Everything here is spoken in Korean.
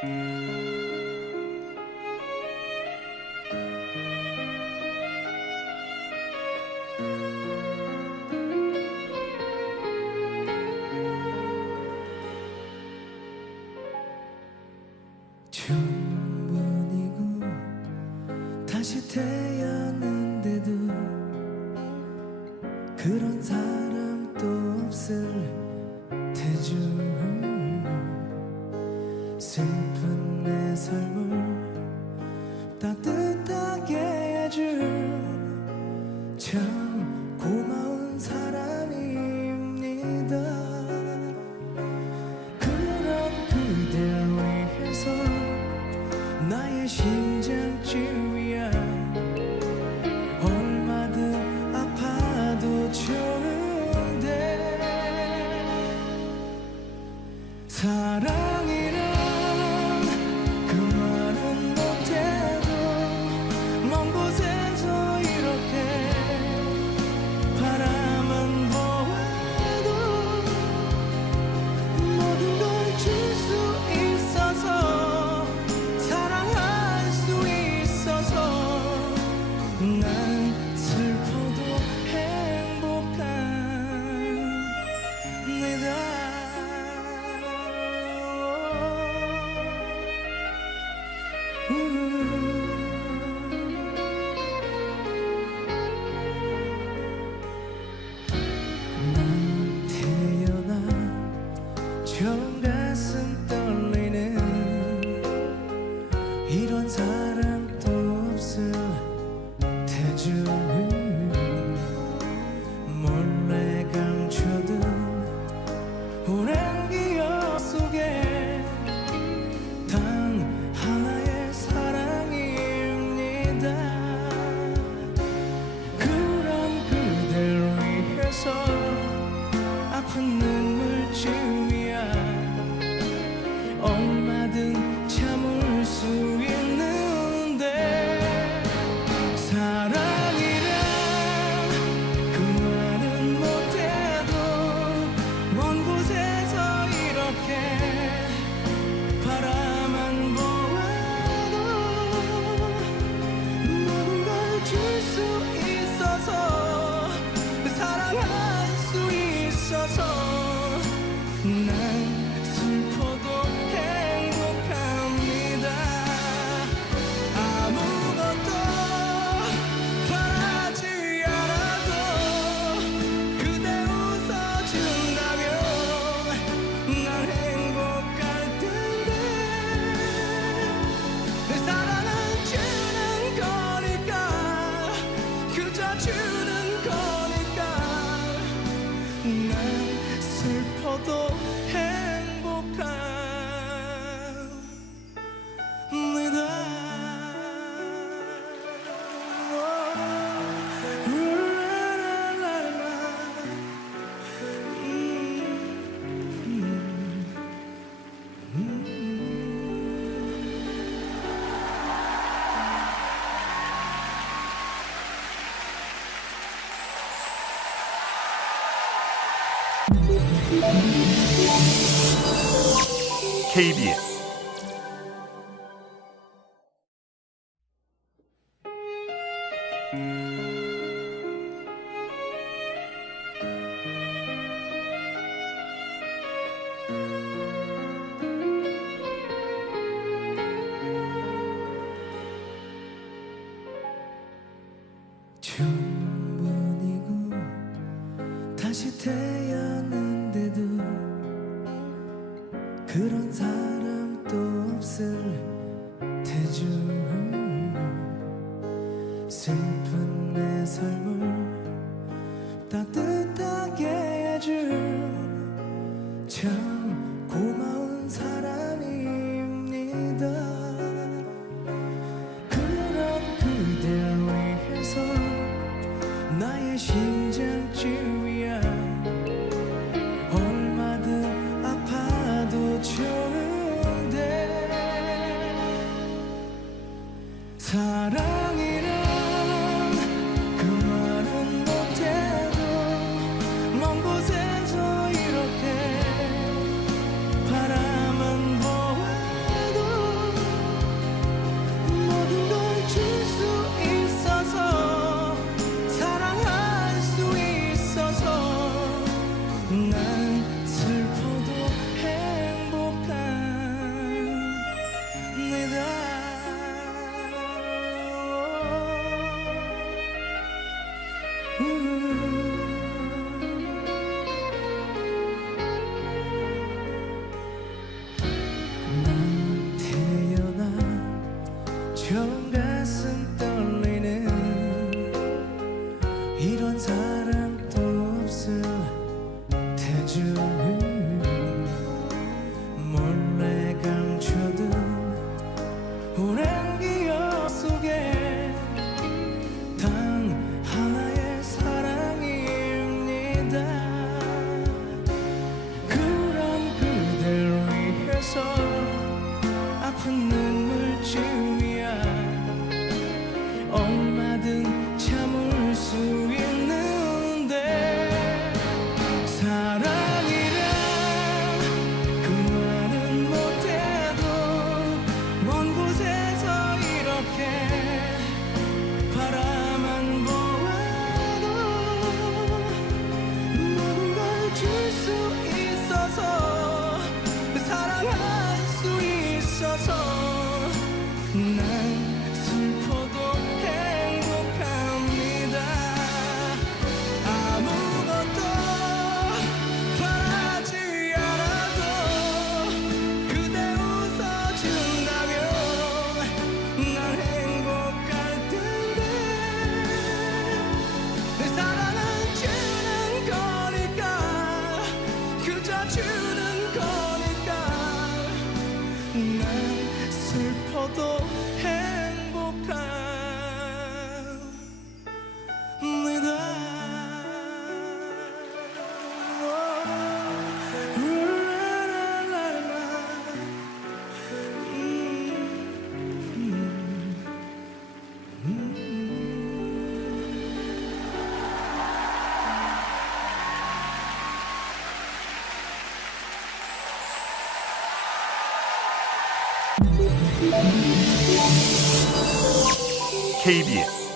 처음뿐이고 다시 태어났는데도 그런 사람도 없을 테죠. 슬픈 내 삶을 따뜻하게 해준 참 고마운 사람입니다. 그런 그댈 위해서 나의 심장쯤이야 얼마든 아파도 좋은데 사랑이란 그 말은 못해도 먼 곳에서 이렇게 바라만 보아도 모든 걸 줄 수 있어서 사랑할 수 있어서 난 슬퍼도 행복합니다. 난 태어나 처음 가슴 떨리는 이런 사람도 없을 테죠. 몰래 감춰둔 오랜 기억 속에 단 하나의 사랑입니다. 그런 그댈 위해서 아픈 눈물쯤이야 얼마든 참을 수 있는데 사랑이란 그 말은 못해도 먼 곳에서 이렇게 바라만 보아도 모든 걸 줄 수 있어서 사랑할 수 있어서 난 슬퍼도 행복합니다. 아무것도 바라지 않아도 그대 웃어준다면 난 행복할 텐데 사랑은 주는 거니까 그저 주는 거니까 난 슬퍼도 행복합니다. KBS 처음뿐이고 다시 태어났는데도 그런 사람도 없을 테죠. 슬픈 내 삶을 따뜻하게 해준 참 고마운 사람입니다. 그런 그댈 위해서 아픈 눈물쯤이야 얼마든 참을 수 있는데 사랑이란 그 말은 못해도 먼 곳에서 이렇게 바라만 보아도 모든 걸 줄 수 있어서 사랑할 수 있어서 난 슬퍼도 행복합니다. 아무것도 바라지 않아도 그대 웃어준다면 난 행복할 텐데 내 사랑은 주는 거니까 그저 주는 거니까 난 슬퍼도 행복합니다. KBS